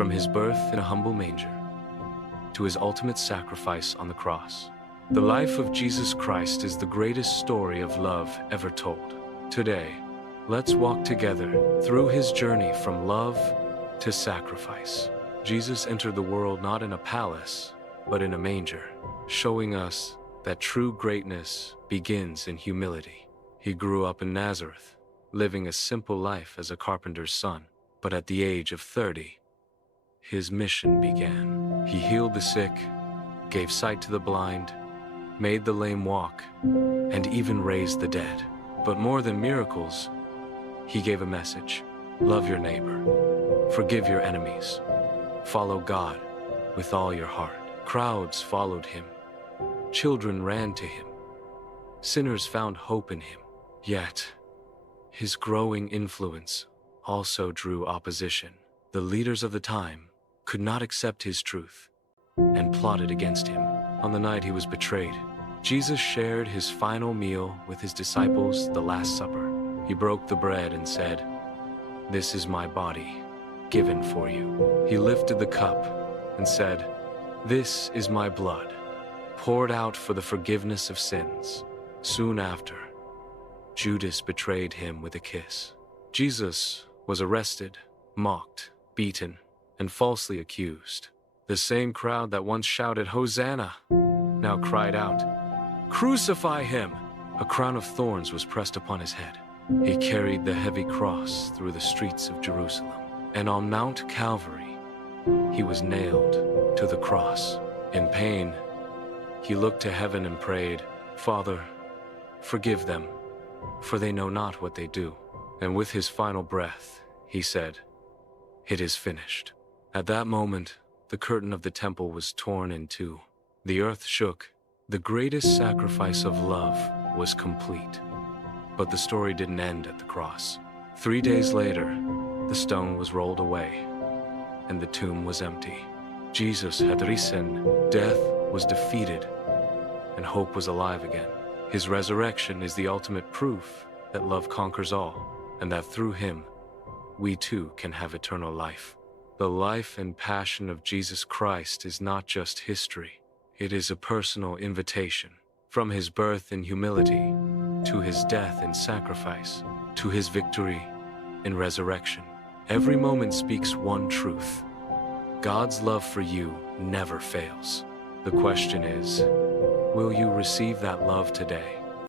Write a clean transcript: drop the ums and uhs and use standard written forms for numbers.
from his birth in a humble manger to his ultimate sacrifice on the cross. The life of Jesus Christ is the greatest story of love ever told. Today, let's walk together through his journey from love to sacrifice. Jesus entered the world not in a palace, but in a manger, showing us that true greatness begins in humility. He grew up in Nazareth, living a simple life as a carpenter's son. But at the age of 30, his mission began. He healed the sick, gave sight to the blind, made the lame walk, and even raised the dead. But more than miracles, he gave a message. Love your neighbor. Forgive your enemies. Follow God with all your heart. Crowds followed him. Children ran to him. Sinners found hope in him. Yet, his growing influence also drew opposition. The leaders of the time could not accept his truth and plotted against him. On the night he was betrayed, Jesus shared his final meal with his disciples, the Last Supper. He broke the bread and said, "This is my body, given for you." He lifted the cup and said, "This is my blood, poured out for the forgiveness of sins." Soon after, Judas betrayed him with a kiss. Jesus was arrested, mocked, beaten, and falsely accused. The same crowd that once shouted, "Hosanna," now cried out, "Crucify him!" A crown of thorns was pressed upon his head. He carried the heavy cross through the streets of Jerusalem. And on Mount Calvary, he was nailed to the cross. In pain, he looked to heaven and prayed, "Father, forgive them, for they know not what they do." And with his final breath, he said, "It is finished." At that moment, the curtain of the temple was torn in two. The earth shook. The greatest sacrifice of love was complete. But the story didn't end at the cross. 3 days later, the stone was rolled away, and the tomb was empty. Jesus had risen. Death was defeated, and hope was alive again. His resurrection is the ultimate proof that love conquers all, and that through him, we too can have eternal life. The life and passion of Jesus Christ is not just history. It is a personal invitation. From his birth in humility, to his death in sacrifice, to his victory in resurrection. Every moment speaks one truth. God's love for you never fails. The question is, will you receive that love today?